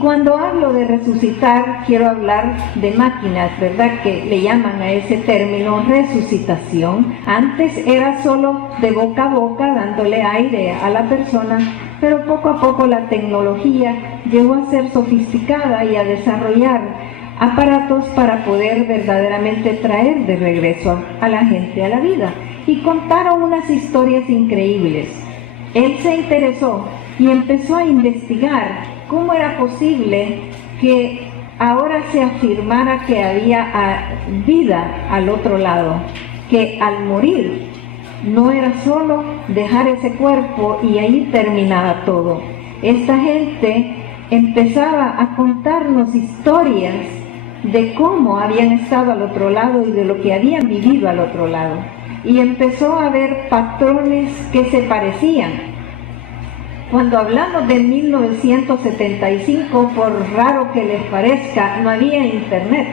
Cuando hablo de resucitar, quiero hablar de máquinas, ¿verdad? Que le llaman a ese término resucitación. Antes era solo de boca a boca, dándole aire a la persona, pero poco a poco la tecnología llegó a ser sofisticada y a desarrollar aparatos para poder verdaderamente traer de regreso a la gente a la vida. Y contaron unas historias increíbles. Él se interesó y empezó a investigar cómo era posible que ahora se afirmara que había vida al otro lado, que al morir no era solo dejar ese cuerpo y ahí terminaba todo. Esta gente empezaba a contarnos historias de cómo habían estado al otro lado y de lo que habían vivido al otro lado. Y empezó a haber patrones que se parecían. Cuando hablamos de 1975, por raro que les parezca, no había internet.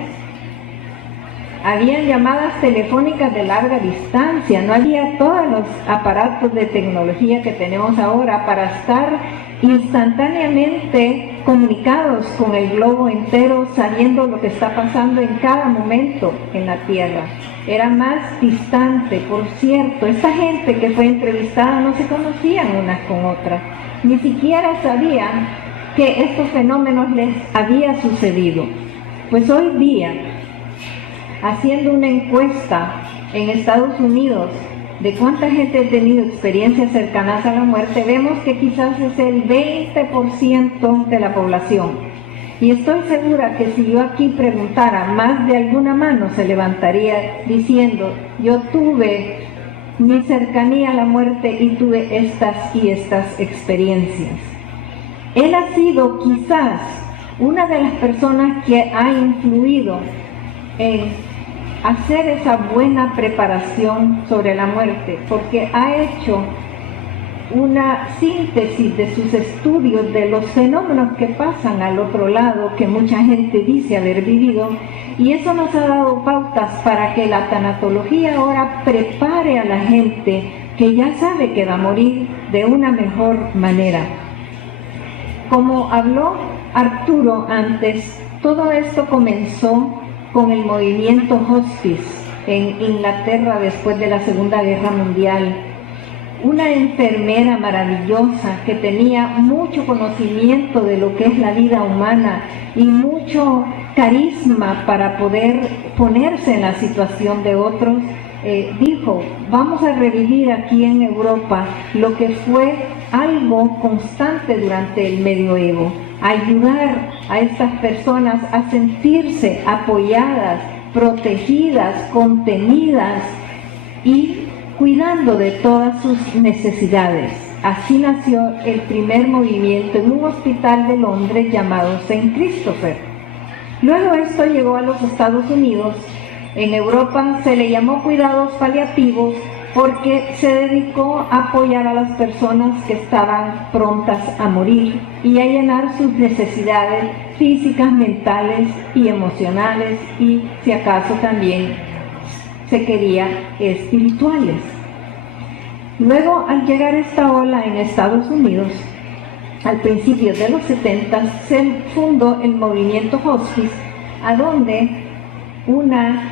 Habían llamadas telefónicas de larga distancia, no había todos los aparatos de tecnología que tenemos ahora para estar instantáneamente comunicados con el globo entero, sabiendo lo que está pasando en cada momento en la Tierra. Era más distante. Por cierto, esta gente que fue entrevistada no se conocían unas con otras, ni siquiera sabían que estos fenómenos les había sucedido. Pues hoy día, haciendo una encuesta en Estados Unidos de cuánta gente ha tenido experiencias cercanas a la muerte, vemos que quizás es el 20% de la población. Y estoy segura que si yo aquí preguntara, más de alguna mano se levantaría diciendo: yo tuve mi cercanía a la muerte y tuve estas y estas experiencias. Él ha sido quizás una de las personas que ha influido en hacer esa buena preparación sobre la muerte, porque ha hecho una síntesis de sus estudios de los fenómenos que pasan al otro lado, que mucha gente dice haber vivido, y eso nos ha dado pautas para que la tanatología ahora prepare a la gente que ya sabe que va a morir de una mejor manera. Como habló Arturo antes, todo esto comenzó con el movimiento hospice en Inglaterra después de la Segunda Guerra Mundial. Una enfermera maravillosa que tenía mucho conocimiento de lo que es la vida humana y mucho carisma para poder ponerse en la situación de otros, dijo: vamos a revivir aquí en Europa lo que fue algo constante durante el medioevo, ayudar a estas personas a sentirse apoyadas, protegidas, contenidas y cuidando de todas sus necesidades. Así nació el primer movimiento en un hospital de Londres llamado St. Christopher. Luego esto llegó a los Estados Unidos. En Europa se le llamó cuidados paliativos porque se dedicó a apoyar a las personas que estaban prontas a morir y a llenar sus necesidades físicas, mentales y emocionales, y si acaso también se quería espirituales. Luego, al llegar esta ola en Estados Unidos, al principio de los 70, se fundó el movimiento hospice, a donde una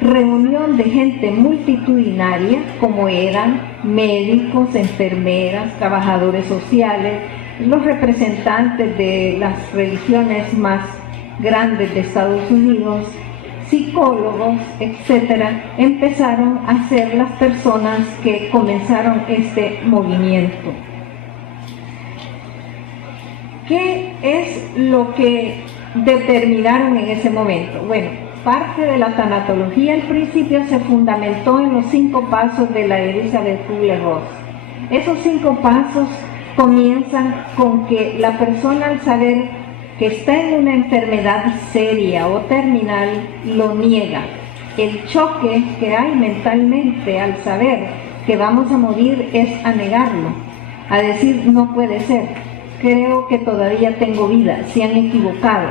reunión de gente multitudinaria, como eran médicos, enfermeras, trabajadores sociales, los representantes de las religiones más grandes de Estados Unidos, psicólogos, etcétera, empezaron a ser las personas que comenzaron este movimiento. ¿Qué es lo que determinaron en ese momento? Bueno, parte de la tanatología al principio se fundamentó en los 5 pasos de la Elizabeth Kubler-Ross. Esos 5 pasos comienzan con que la persona, al saber que está en una enfermedad seria o terminal, lo niega. El choque que hay mentalmente al saber que vamos a morir es a negarlo, a decir: no puede ser, creo que todavía tengo vida, se han equivocado,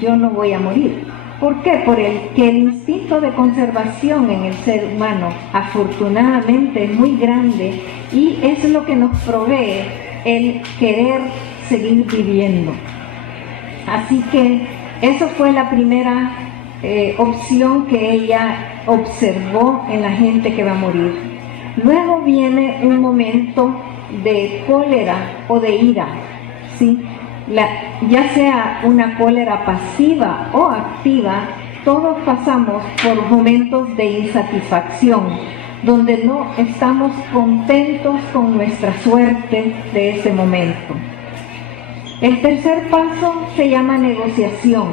yo no voy a morir. ¿Por qué? Porque el instinto de conservación en el ser humano afortunadamente es muy grande y es lo que nos provee el querer seguir viviendo. Así que eso fue la primera opción que ella observó en la gente que va a morir. Luego viene un momento de cólera o de ira, ¿sí? Ya sea una cólera pasiva o activa, todos pasamos por momentos de insatisfacción, donde no estamos contentos con nuestra suerte de ese momento. El tercer paso se llama negociación,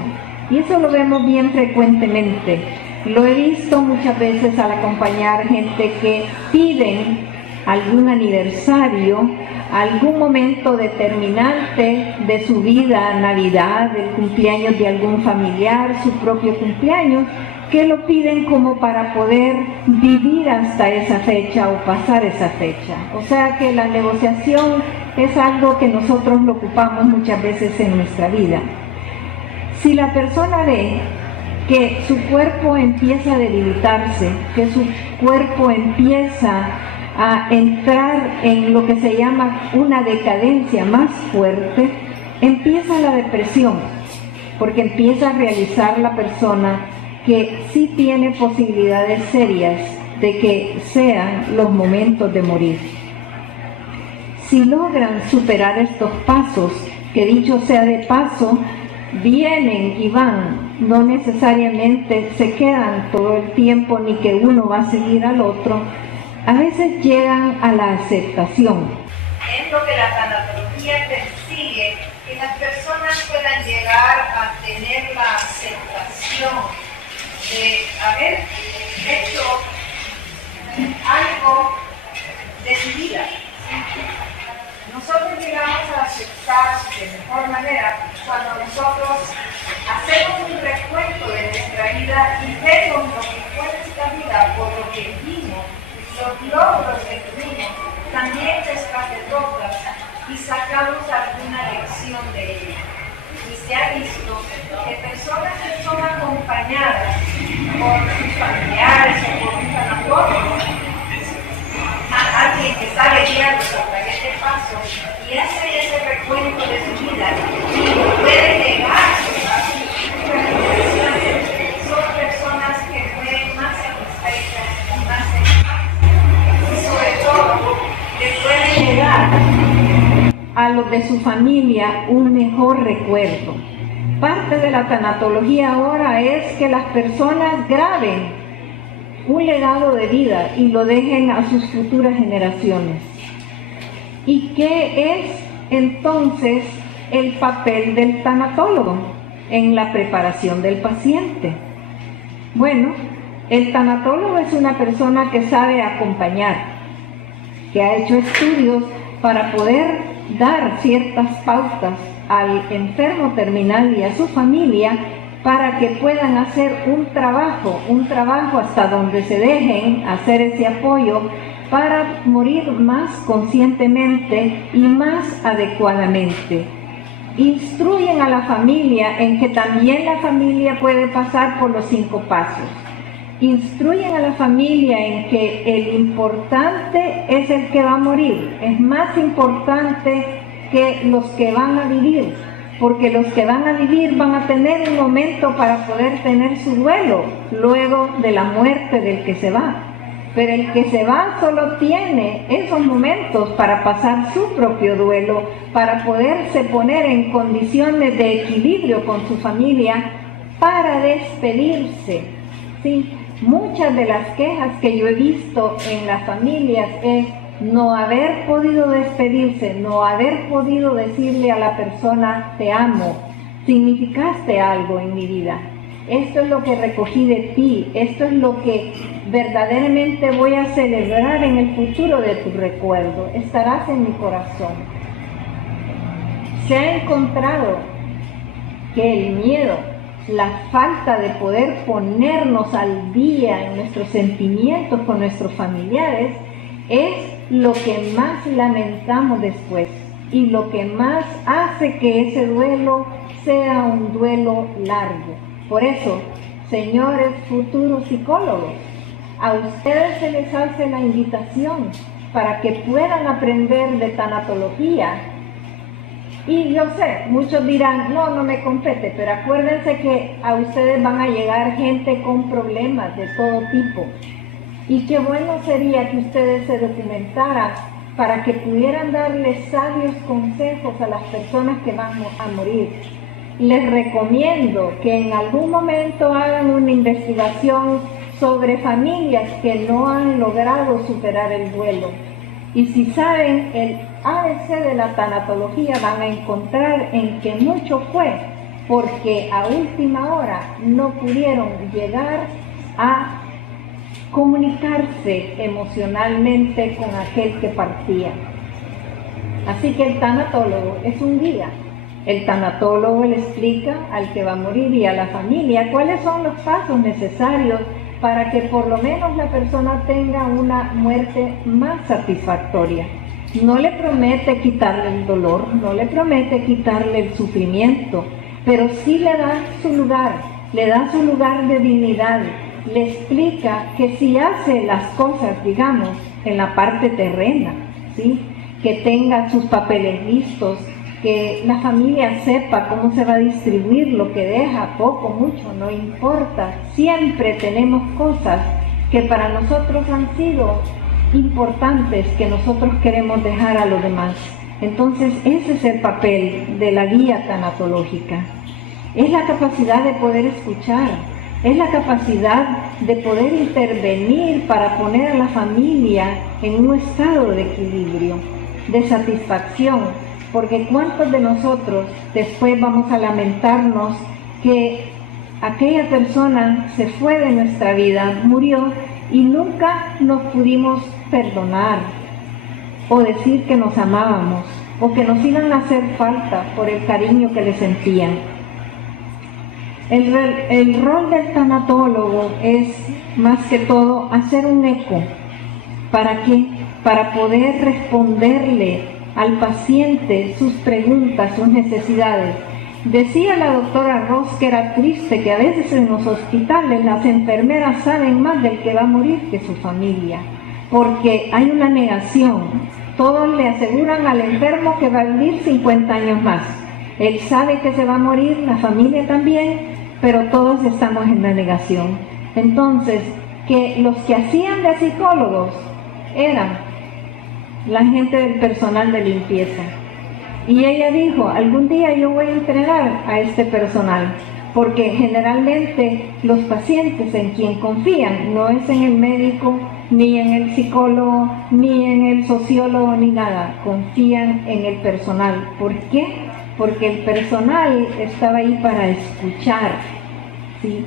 y eso lo vemos bien frecuentemente. Lo he visto muchas veces al acompañar gente que piden algún aniversario, algún momento determinante de su vida, Navidad, el cumpleaños de algún familiar, su propio cumpleaños, que lo piden como para poder vivir hasta esa fecha o pasar esa fecha. O sea que la negociación es algo que nosotros lo ocupamos muchas veces en nuestra vida. Si la persona ve que su cuerpo empieza a debilitarse, que su cuerpo empieza a entrar en lo que se llama una decadencia más fuerte, empieza la depresión, porque empieza a realizar la persona que sí tiene posibilidades serias de que sean los momentos de morir. Si logran superar estos pasos, que dicho sea de paso, vienen y van, no necesariamente se quedan todo el tiempo ni que uno va a seguir al otro, a veces llegan a la aceptación. Es lo que la tanatología persigue, que las personas puedan llegar a tener la aceptación de haber hecho algo de su vida. Nosotros llegamos a aceptar de mejor manera cuando nosotros hacemos un recuento de nuestra vida y vemos lo que fue nuestra vida por lo que vimos, los logros que tuvimos, también nuestras derrotas, y sacamos alguna lección de ella. Y se ha visto que personas que son acompañadas por sus familiares o por un tanatólogo, alguien que sabe guiarlos a través de pasos y hace ese recuento de su vida y puede llegar a sus realizaciones, son personas que fueron más satisfechas, más en paz, y sobre todo que pueden llegar a los de su familia un mejor recuerdo. Parte de la tanatología ahora es que las personas graben un legado de vida y lo dejen a sus futuras generaciones. ¿Y qué es entonces el papel del tanatólogo en la preparación del paciente? Bueno, el tanatólogo es una persona que sabe acompañar, que ha hecho estudios para poder dar ciertas pautas al enfermo terminal y a su familia para que puedan hacer un trabajo hasta donde se dejen hacer ese apoyo para morir más conscientemente y más adecuadamente. Instruyen a la familia en que también la familia puede pasar por los 5 pasos. Instruyen a la familia en que el importante es el que va a morir, es más importante que los que van a vivir, porque los que van a vivir van a tener un momento para poder tener su duelo luego de la muerte del que se va. Pero el que se va solo tiene esos momentos para pasar su propio duelo, para poderse poner en condiciones de equilibrio con su familia para despedirse. ¿Sí? Muchas de las quejas que yo he visto en las familias es no haber podido despedirse, no haber podido decirle a la persona te amo, significaste algo en mi vida, esto es lo que recogí de ti, esto es lo que verdaderamente voy a celebrar en el futuro de tu recuerdo, estarás en mi corazón. Se ha encontrado que el miedo, la falta de poder ponernos al día en nuestros sentimientos con nuestros familiares es lo que más lamentamos después y lo que más hace que ese duelo sea un duelo largo. Por eso, señores futuros psicólogos, a ustedes se les hace la invitación para que puedan aprender de tanatología Y yo sé, muchos dirán, no me compete, pero acuérdense que a ustedes van a llegar gente con problemas de todo tipo. Y qué bueno sería que ustedes se documentaran para que pudieran darles sabios consejos a las personas que van a morir. Les recomiendo que en algún momento hagan una investigación sobre familias que no han logrado superar el duelo. Y si saben el ABC de la tanatología, van a encontrar en que mucho fue porque a última hora no pudieron llegar a comunicarse emocionalmente con aquel que partía. Así que el tanatólogo es un guía. El tanatólogo le explica al que va a morir y a la familia cuáles son los pasos necesarios para que por lo menos la persona tenga una muerte más satisfactoria. No le promete quitarle el dolor, no le promete quitarle el sufrimiento, pero sí le da su lugar de dignidad. Le explica que si hace las cosas, digamos, en la parte terrena, ¿sí?, que tenga sus papeles listos, que la familia sepa cómo se va a distribuir lo que deja, poco, mucho, no importa. Siempre tenemos cosas que para nosotros han sido importantes, que nosotros queremos dejar a los demás. Entonces, ese es el papel de la guía tanatológica. Es la capacidad de poder escuchar, es la capacidad de poder intervenir para poner a la familia en un estado de equilibrio, de satisfacción. Porque ¿cuántos de nosotros después vamos a lamentarnos que aquella persona se fue de nuestra vida, murió y nunca nos pudimos perdonar o decir que nos amábamos o que nos iban a hacer falta por el cariño que le sentían? El rol del tanatólogo es más que todo hacer un eco. ¿Para qué? Para poder responderle al paciente sus preguntas, sus necesidades. Decía la doctora Ross que era triste que a veces en los hospitales las enfermeras saben más del que va a morir que su familia, porque hay una negación. Todos le aseguran al enfermo que va a vivir 50 años más. Él sabe que se va a morir, la familia también, pero todos estamos en la negación. Entonces, que los que hacían de psicólogos eran la gente del personal de limpieza. Y ella dijo, algún día yo voy a entrenar a este personal, porque generalmente los pacientes en quien confían no es en el médico, ni en el psicólogo, ni en el sociólogo, ni nada. Confían en el personal. ¿Por qué? Porque el personal estaba ahí para escuchar, ¿sí?,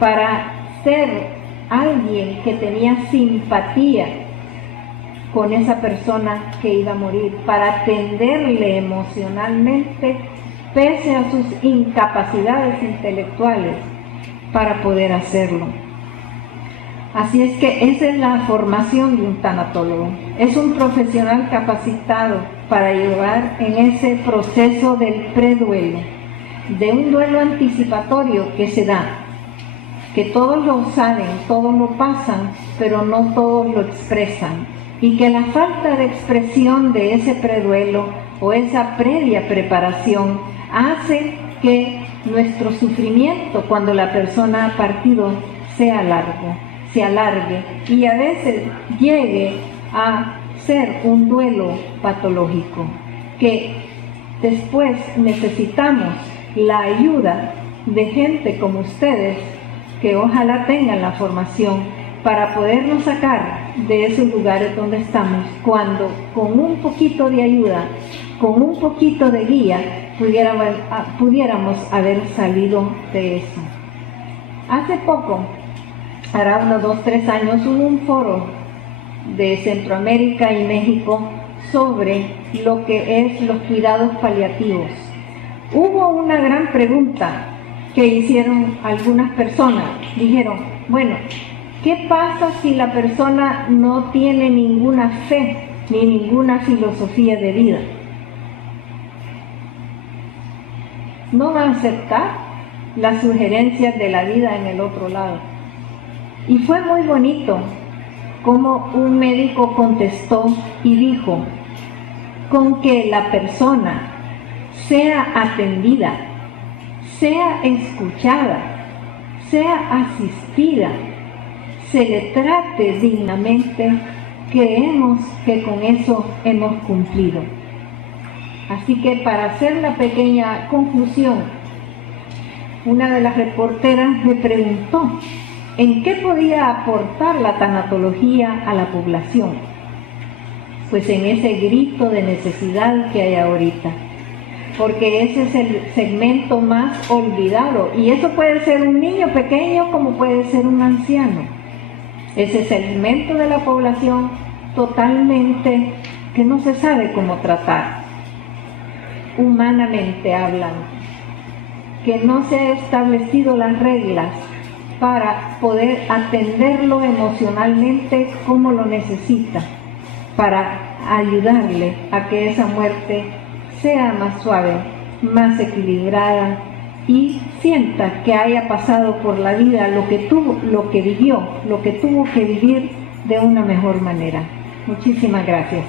para ser alguien que tenía simpatía con esa persona que iba a morir, para atenderle emocionalmente pese a sus incapacidades intelectuales para poder hacerlo. Así es que esa es la formación de un tanatólogo. Es un profesional capacitado para ayudar en ese proceso del preduelo, de un duelo anticipatorio que se da, que todos lo saben, todos lo pasan, pero no todos lo expresan. Y que la falta de expresión de ese preduelo o esa previa preparación hace que nuestro sufrimiento cuando la persona ha partido se alargue y a veces llegue a ser un duelo patológico, que después necesitamos la ayuda de gente como ustedes, que ojalá tengan la formación para podernos sacar de esos lugares donde estamos, cuando con un poquito de ayuda, con un poquito de guía, pudiéramos haber salido de eso. Hace poco, hará unos 2 o 3 años, hubo un foro de Centroamérica y México sobre lo que es los cuidados paliativos. Hubo una gran pregunta que hicieron algunas personas. Dijeron, bueno, ¿qué pasa si la persona no tiene ninguna fe ni ninguna filosofía de vida? No va a aceptar las sugerencias de la vida en el otro lado. Y fue muy bonito como un médico contestó y dijo, con que la persona sea atendida, sea escuchada, sea asistida, se le trate dignamente, creemos que con eso hemos cumplido. Así que para hacer la pequeña conclusión, una de las reporteras me preguntó en qué podía aportar la tanatología a la población. Pues en ese grito de necesidad que hay ahorita, porque ese es el segmento más olvidado, y eso puede ser un niño pequeño como puede ser un anciano. Ese segmento de la población totalmente que no se sabe cómo tratar, humanamente hablando, que no se han establecido las reglas para poder atenderlo emocionalmente como lo necesita, para ayudarle a que esa muerte sea más suave, más equilibrada, y sienta que haya pasado por la vida lo que vivió, lo que tuvo que vivir de una mejor manera. Muchísimas gracias.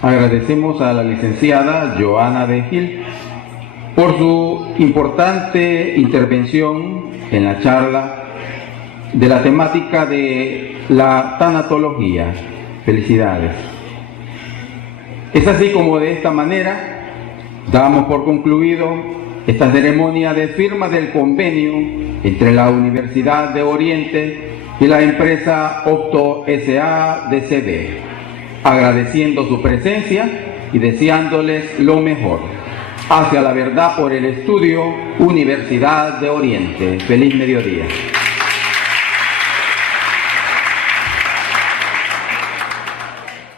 Agradecemos a la licenciada Joana de Gil por su importante intervención en la charla de la temática de la tanatología. Felicidades. Es así como de esta manera damos por concluido esta ceremonia de firma del convenio entre la Universidad de Oriente y la empresa Opto S.A.D.C.B., agradeciendo su presencia y deseándoles lo mejor. Hacia la verdad por el estudio, Universidad de Oriente. Feliz mediodía.